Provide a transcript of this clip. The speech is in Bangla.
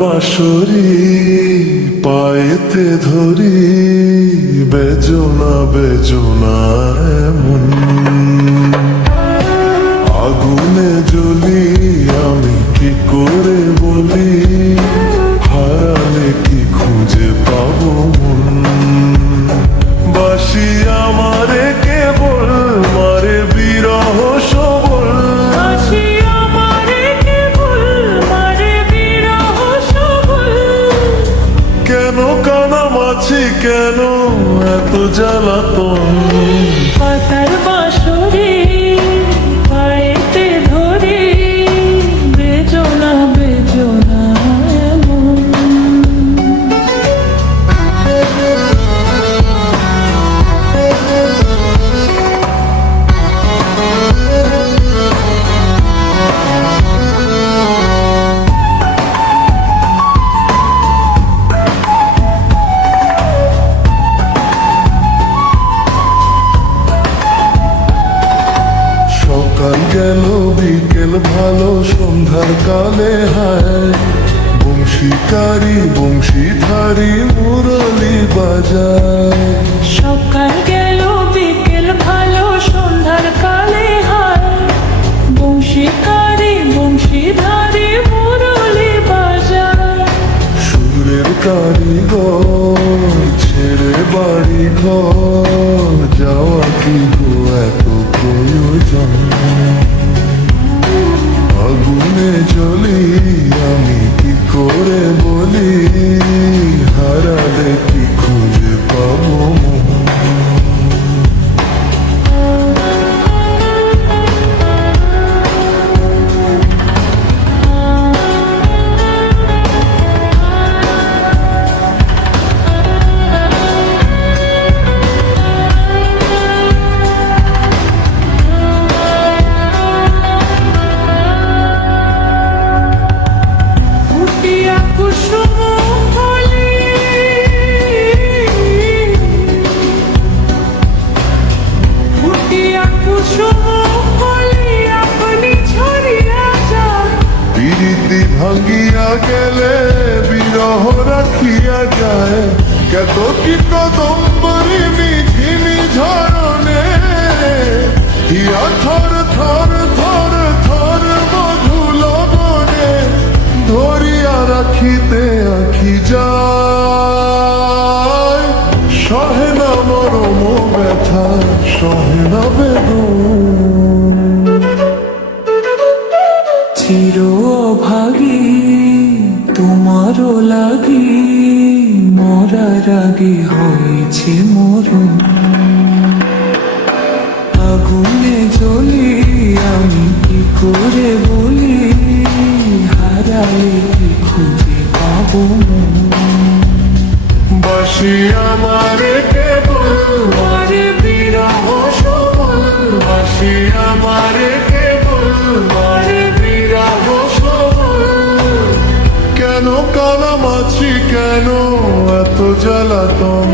বাঁশরি পায়েতে ধরি, বেজনা বেজনা এমন আগুনে জ্বলি, আমি কি করে বলি, হারালে কি খুঁজে পাবো মন। বাসি আমারে কেবল মারে বিরহ সবল, কেন কানামাছি কেন এত জ্বালাতন। পাতার বাঁশরি পায়েতে ধরি, বেজনা বেজনা এমন। সকাল গেল বিকেল ভালো, সন্ধ্যার কালে হায় বংশীকারী বংশীধারী মুরলি বাজায়। সকাল গেল বিকেল ভালো, সন্ধ্যার কালে হায় বংশীকারী বংশীধারী মুরলি বাজায়। সুরের কারিগর ছেড়ে বাড়ি ঘর, যাওয়া কি গো এত প্রয়োজন। আগুনে জ্বলি, আমি কি করে বলি, হারালে কি খুঁজে পাবো মন। ফুটিয়া কুসুম কলি, ফুটিয়া কুসুম কলি আপনি ছড়িয়া যায়। প্রীতি ভাঙ্গিয়া গেলে বিরহ রাখিয়া যায়, কত কি কদম্বরী মিঝিমি ঝরণে, হিয়া থর থর থর থর মধু লবণে, ধরিয়া রাখিতে আখি যায়। সহে না মরম ব্যথা, সহে না বেদন। চির অভাগী তোমারও লাগি, মরার আগে হয়েছে মরণ। আগুনে জ্বলি, আমি কি করে বলি, হারালে কি খুঁজে পাবো মন। বাসি আমারে কেবল মারে বিরহ সবল, বাসি আমারে কেবল মারে বিরহ সবল, কেন কানামাছি কেন এত জ্বালাতন।